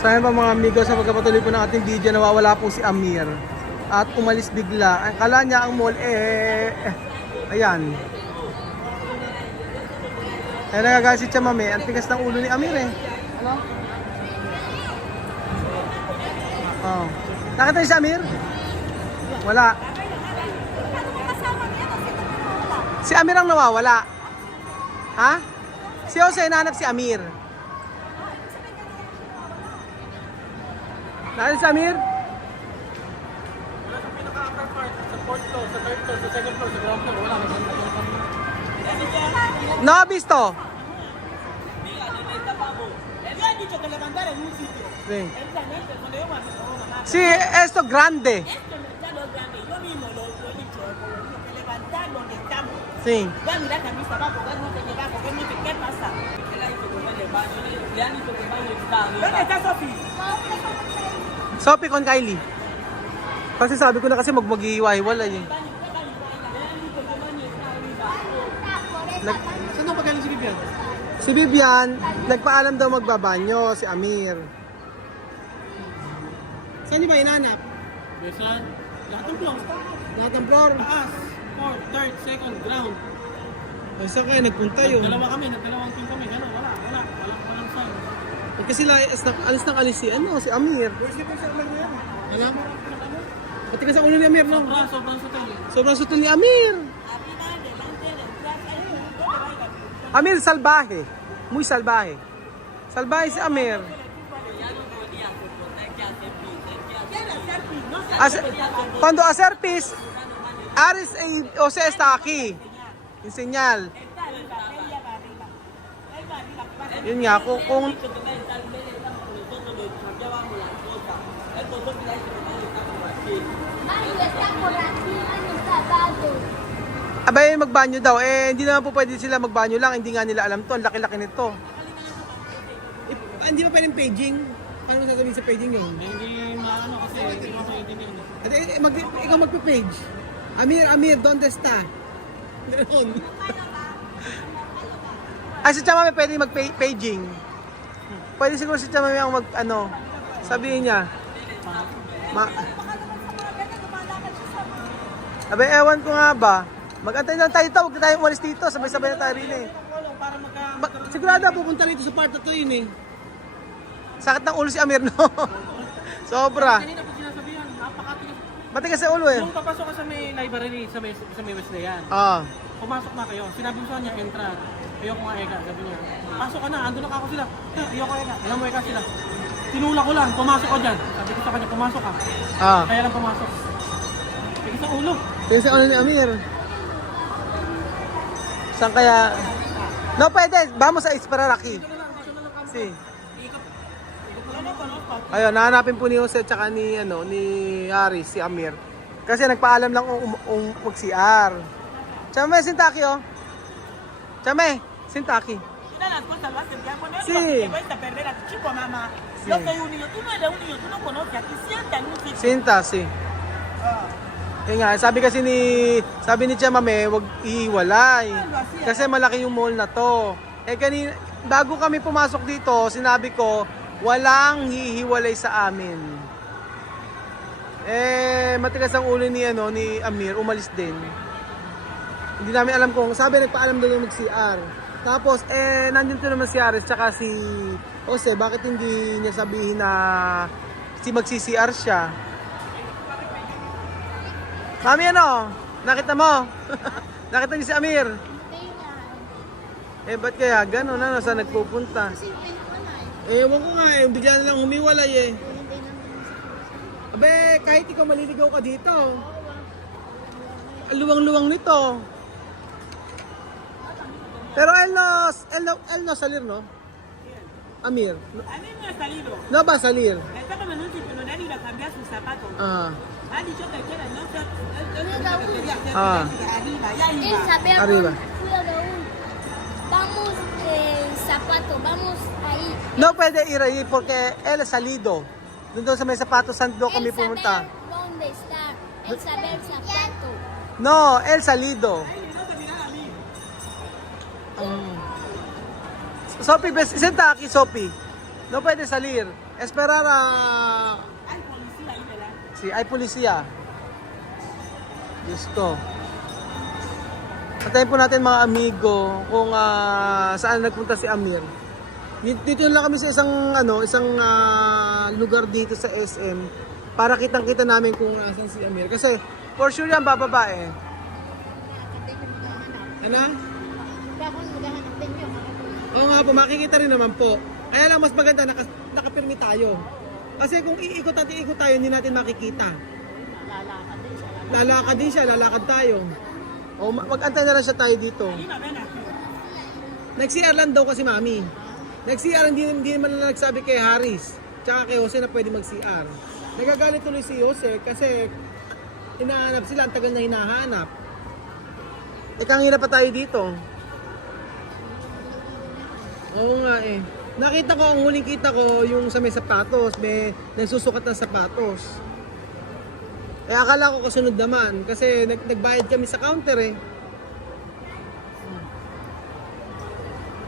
So ayun pa mga amigo, sa pagkapatuloy po ng ating video, nawawala po si Amir. At umalis bigla. Akala niya ang mall, ayan. Kaya nagagalit si Chamame, ang tigas ng ulo ni Amir eh. Ano? Oh. Nakita niyo si Amir? Wala. Si Amir ang nawawala. Ha? Si Jose nahanap si Amir. Nakita si Amir? Wala sa pinaka-upper part, sa 4th floor, sa 3rd floor, sa 2nd floor, sa ground floor, wala. No ha visto? Sí. Sí, esto grande. Sí. ¿Dónde está Sophie? Sophie con Kylie. Kasi sabi ko na kasi mag-maghihiwa-hiwalay eh. Saan ang pagkaling si Vivian? Si Vivian, nagpaalam daw magbabanyo si Amir. Saan niyo ba hinanap? Besan, lahat ng floor. Lahat ng floor. Taas, 4th, 3rd, 2nd, ground. Ay, saan kayo nagpunta yun? Nagdalawang team kami, gano'n, walang sign. Eh, kasi alis ng alis si, si Amir. Alam? Pati ka sa ulo ni Amir, no? Sobrang sutil. Sobrang suto ni Amir. Amir, salbahe. Muy salbahe. Salbahe si Amir. Cuando hacer pis, Aris Jose está aquí. Yung senyal. Yun nga, kung abay magbanyo daw, hindi naman po pwede sila magbanyo lang, hindi nga nila alam to, ang laki-laki nito. Hindi ba pwedeng paging? Paano mo sasabihin sa paging yun? Hindi maano kasi, hindi mo maintindihan. Ikaw magpa-page. Amir, donde está? Ganoon. Ay, si Chamame pwede mag-paging. Pwede siguro si Chamame ang sabihin niya. Abay, ewan ko nga ba. Mag-antay lang tayo, huwag na tayo umalis dito, sabay-sabay na tayo rin eh. Sigurado pupunta rito sa part na to yun eh. Sakit ng ulo si Amir, no? Sobra. Kanina po sinasabihan, napakatigas. Matigas sa ulo eh. Nung papasok ka sa may library, sa may Wesleyan, pumasok na kayo. Sinabi ko sa kanya, entra. Ayoko nga eka, sabi niya. Pasok ka na, andun na ako sila. Ayoko eka, alam mo eka sila. Tinula ko lang, pumasok ko dyan. Sabi ko sa kanya, pumasok ka. Kaya lang pumasok. Tigas sa ulo. Tigas sa ulo ni Amir. Saan kaya? No, pwede. Vamos a esperar aquí. Si. Ayun, nahanapin po ni Jose at saka ni Aris, si Amir. Kasi nagpaalam lang mag-CR. Chame, sintaki oh. Chame, sintaki. Sí. Yo soy un niño, tú no eres un niño, tú no conoces, aquí sienta en un sitio. Sinta, sí. Yun nga, sabi ni Chamame, wag ihiwalay. Kasi malaki yung mall na to. Kanina, bago kami pumasok dito, sinabi ko, walang hihiwalay sa amin. Matigas ang ulo ni Amir, umalis din. Hindi namin alam kung, sabi nagpaalam daw yung mag-CR. Tapos, nandito naman si Aris, tsaka si Jose, bakit hindi niya sabihin na mag-CR siya? Mami, nakita mo? Nakita niyo si Amir? Ba't kaya gano'n? Saan nagpupunta? Ewan ko nga bigla na lang humiwalay eh. Abe, kahit ikaw maliligaw ka dito. Ang luwang-luwang nito. Pero él no salir, ¿no? Amir. Amir no ha salido. No va a salir. Está como en un sitio donde han ido a cambiar sus zapatos. Ha dicho que quiere, no sé, arriba, ya iba. Arriba. Vamos zapato, vamos ahí. No puede ir ahí porque él ha salido. Doon sa may sapatos, saan doon kami pumunta? ¿Dónde está? El saber zapato. No, él salido. Sophie, senta aquí, Sophie. No pwede salir. Esperar a... Si ay polisya. Diyos ko. Antayin po natin mga amigo kung saan nagpunta si Amir. Dito lang kami sa isang lugar dito sa SM para kitang-kita namin kung nasan si Amir. Kasi for sure yan bababa eh. Ano? Oo nga po, makikita rin naman po. Kaya lang mas maganda nakapirmi tayo. Kasi kung iikot at iikot tayo, hindi natin makikita. Lalakad din siya, lalakad tayo. O mag-antay na lang siya tayo dito. Nag-CR lang daw kasi mami. Nag-CR, hindi naman na nagsabi kay Haris. Tsaka kay Jose na pwede mag-CR. Nagagalit tuloy si Jose kasi hinahanap sila, ang tagal na hinahanap. Teka, hirap pa tayo dito. Oo nga eh. Nakita ko, ang huling kita ko, yung sa may sapatos, may nagsusukat ng sapatos. Eh akala ko kasunod naman, kasi nagbayad kami sa counter eh.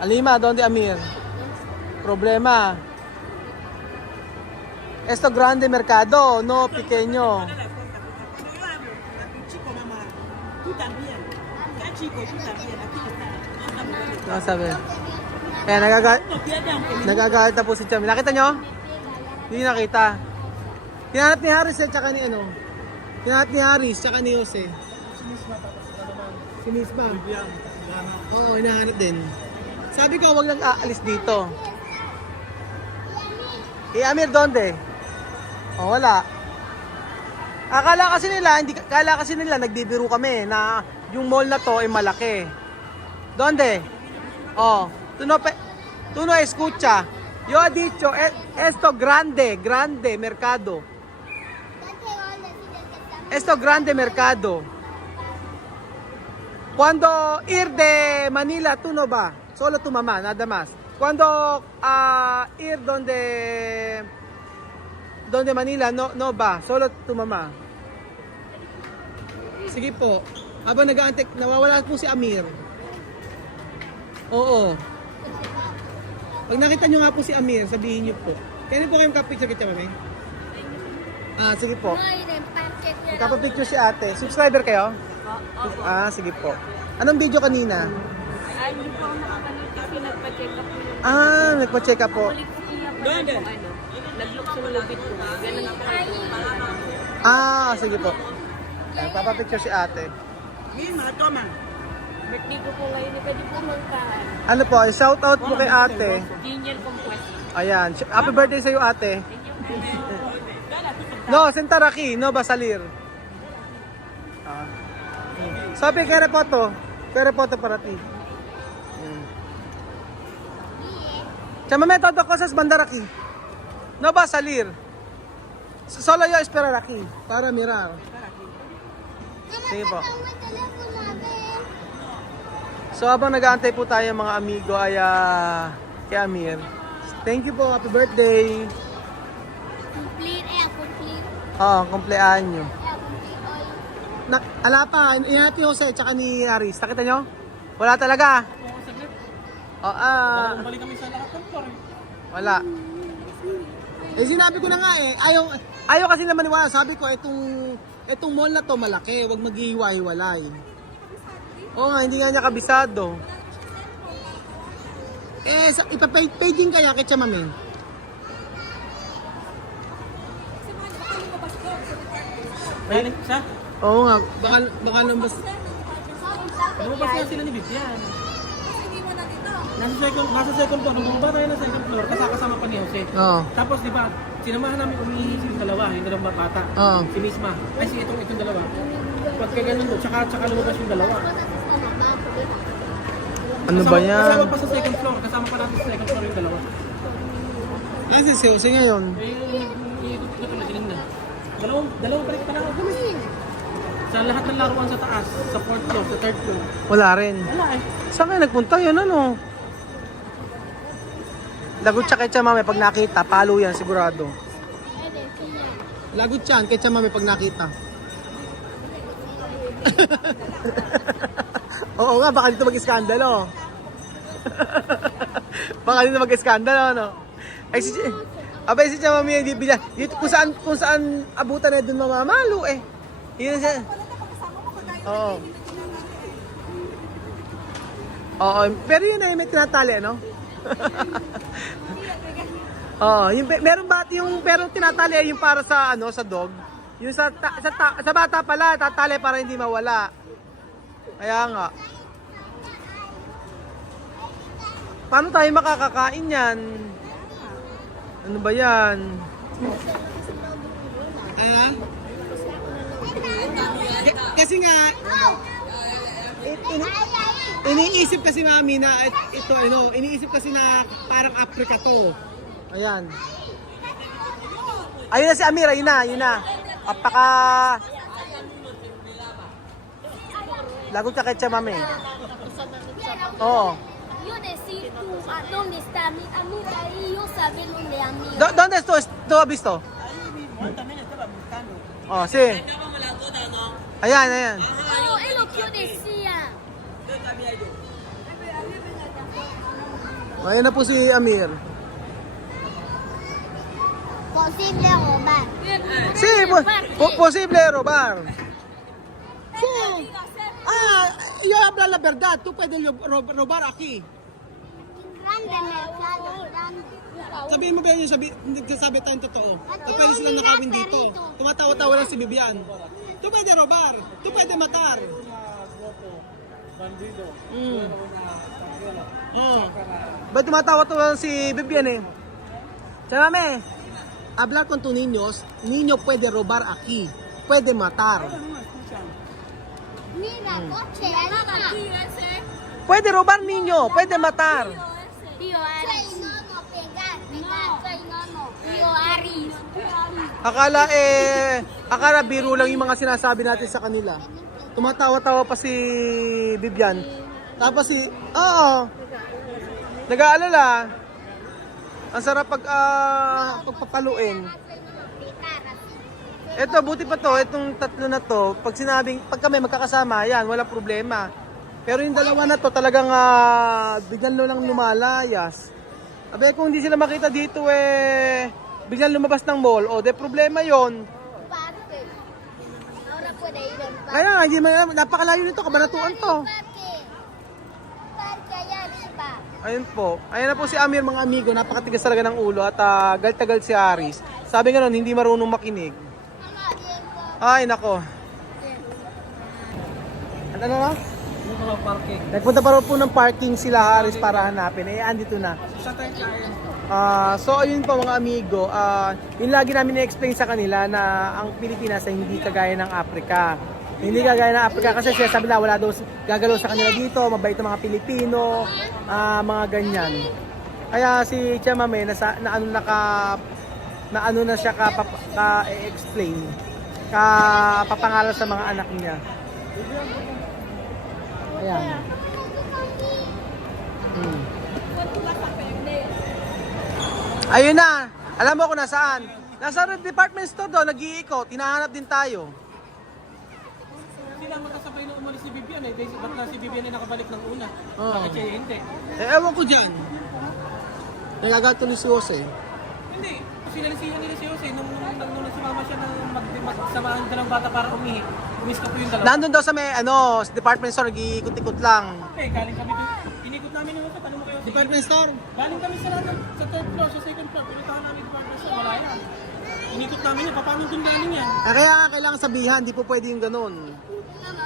Alima, donde Amir? Problema. Esto grande mercado, no pequeño. Ano sabi? Kaya nagagalit na po si Chami. Nakita nyo? Hindi nakita. Hinahanap ni Haris at saka ni ano? Hinahanap ni Haris at saka ni Jose. Si Miss Ma'am. Oo, hinahanap din. Sabi ko, wag lang aalis dito. Amir, donde? Oh, wala. Akala kasi nila nagbibiro kami na yung mall na to ay malaki. Donde? Oh, tú no escucha. Yo he dicho, esto grande mercado. Esto grande mercado. Cuando ir de Manila, tú no va. Solo tu mamá, nada más. Cuando ir donde Manila, no va. Solo tu mamá. Sige po. Habang nag-aantay, nawawala po si Amir. Oo. Pag nakita nyo nga po si Amir, sabihin nyo po. Kaya po kayong kapicture kita, mami? Sige po. Kapapicture si ate. Subscriber kayo? Sige po. Anong video kanina? Hindi po ako nakakanood kasi nagpa-check up po. Nagpa-check up po. Nag-look sa lubid po. Ganun ako. Sige po. Papapicture si ate. Birthday ko po ngayon. Pwede po magkaan. Ano po, shout out po kay ate. Genial Conquest. Ayan, happy birthday sa iyo ate. No, sentaraki, no basalir. Sabi kere foto para ti. Chamame todo cosas mandar aquí. No va a salir. Solo yo esperar aquí para mirar. Sige po. So habang nag-aantay po tayo mga amigo ay kay Amir. Thank you po, happy birthday. Complete. Kumpleanyo. Ala pa, inati Jose tsaka ni Aris. Nakita nyo? Wala talaga. Oo, saglit. Wala. Balik kami sa lahat ng floor. Sinabi ko na nga eh, ayaw kasi naman maniwala. Sabi ko, itong mall na to malaki, wag maghihiwa-hiwalay. Oo nga, hindi nga niya kabisado. Ipapaging kaya kay Chamame. Ayun, siya? Oo nga, baka nambas. Lumabas nga sila ni Vivian. Nasa second floor. Nung bumaba tayo ng second floor, kasama pa ni Jose. Oo. Tapos di ba, sinamahan namin umihi yung dalawang bata. Oo. Si Misma. Ay, itong dalawa. Pagka ganun doon, tsaka lumabas yung dalawa. Ano ba yan? Kasama pa sa second floor. Kasama pa natin sa second floor yung dalawa. Kasi si Jose ngayon. Eh, iikot ko tuloy, tinignan. Dalawang balik pa na ako. Sa lahat ng laruan sa taas, sa fourth floor, sa third floor. Wala rin. Wala eh. Saan kayo nagpunta yun ano? Lagot siya kay Chamame pag nakita, palo yan sigurado. Lagot yan kay Chamame pag nakita. Oo nga, baka dito mag-iskandalo. Baka dito mag-iskandalo, no? Ay, abay si Chamami, hindi bila. Dito, kung saan abutan na doon mamamalo eh. Yun siya. Oo. Oo, pero yun ay may tinatali, ano? Oo, meron ba yung pero tinatali ay yung para sa ano, sa dog? Yung sa bata pala, tatali para hindi mawala. Kaya nga. Paano tayo makakakain yan? Ano ba yan? Ano? Kasi nga, iniisip kasi mami na ito, ano, iniisip kasi na parang Africa to. Ayan. Ayun na si Amir, ayun na. Apaka... Lagot ka kay Chamame. Oo. Yo necesito a dónde está mi amiga y yo saber dónde amiga. ¿Dónde esto visto? Oh, sí. Ayan. Oh, es lo que yo decía. Ayan na po si Amir. Posible robar. Sí, posible robar. Sí. Yo hablo la verdad. Tú puedes robar aquí. Grande mercado, grande. Sabihin mo ba yun, sabi tayong totoo. Na pwede silang nakawin dito. Tumatawa-tawa lang si Bibian. Tú pwede robar. Tú pwede matar. Bandido. Ba't tumatawa-tawa lang si Bibian eh? Chamame, hablar con tus niños, niño puede robar aquí. Puede matar. Mira, coche, ahí está. Puede robar niño, puede matar. Tío Aris. Soy no pegar. Soy no. Tío Aris. Akala biro lang yung mga sinasabi natin sa kanila. Tumatawa-tawa pa si Bibian. Tapos nag-aalala. Ang sarap pagpapaluin. Ito, buti pa to, itong tatlo na to, pag kami magkakasama, yan, wala problema. Pero yung dalawa na to, talagang biglang lang lumalayas. Abe, kung hindi sila makita dito, biglang lumabas ng mall, de problema yon. Parque. Ahora puede ir al parque. Kaya nga, napakalayo nito, kabanatuan to. Parque allá arriba. Ayun po. Ayan na po si Amir, mga amigo. Napakatigas talaga ng ulo at galit si Aris. Sabi nga nun, hindi marunong makinig. Ay, nako. Ano na? Yung mga parking. Nagpunta pa rin po ng parking sila Aris para hanapin. Andito na. Sa tayo kain. So, ayun po mga amigo. Yung lagi namin na-explain sa kanila na ang Pilipinas ay hindi kagaya ng Africa. Hindi kagaya ng Africa kasi siya sabi na wala daw gagalaw sa kanila dito. Mabait ang mga Pilipino. Mga ganyan. Kaya si Chamame na ano na siya ka-explain. Papangalan sa mga anak niya. Ayan. Ayun na. Alam mo kung nasaan. Nasa department store doon, nag-iikot. Hinahanap din tayo. Hindi lang magkasabay na umalis si Bibian eh. Ba't na si Bibian ay nakabalik ng una? Oo. Bakit siya hindi? Ewan ko dyan. Nagagatuloy si Jose. Hindi. Sinalisihan nila si Jose nung nagsumama siya ng magsamahan ng dalawang bata para umihi. Umis ka po yung dalawa. Nandun daw sa may sa department store, nag-iikot-ikot lang. Galing kami dun. Inikot namin yung Jose. Tanong mo kayo. Department store? Galing kami sa third floor, sa second floor. Pinuntahan namin yung department store. Wala yan. Inikot namin yun. Paano dun galing yan? Kaya kailangan sabihan, di po pwede yung ganun. Mama,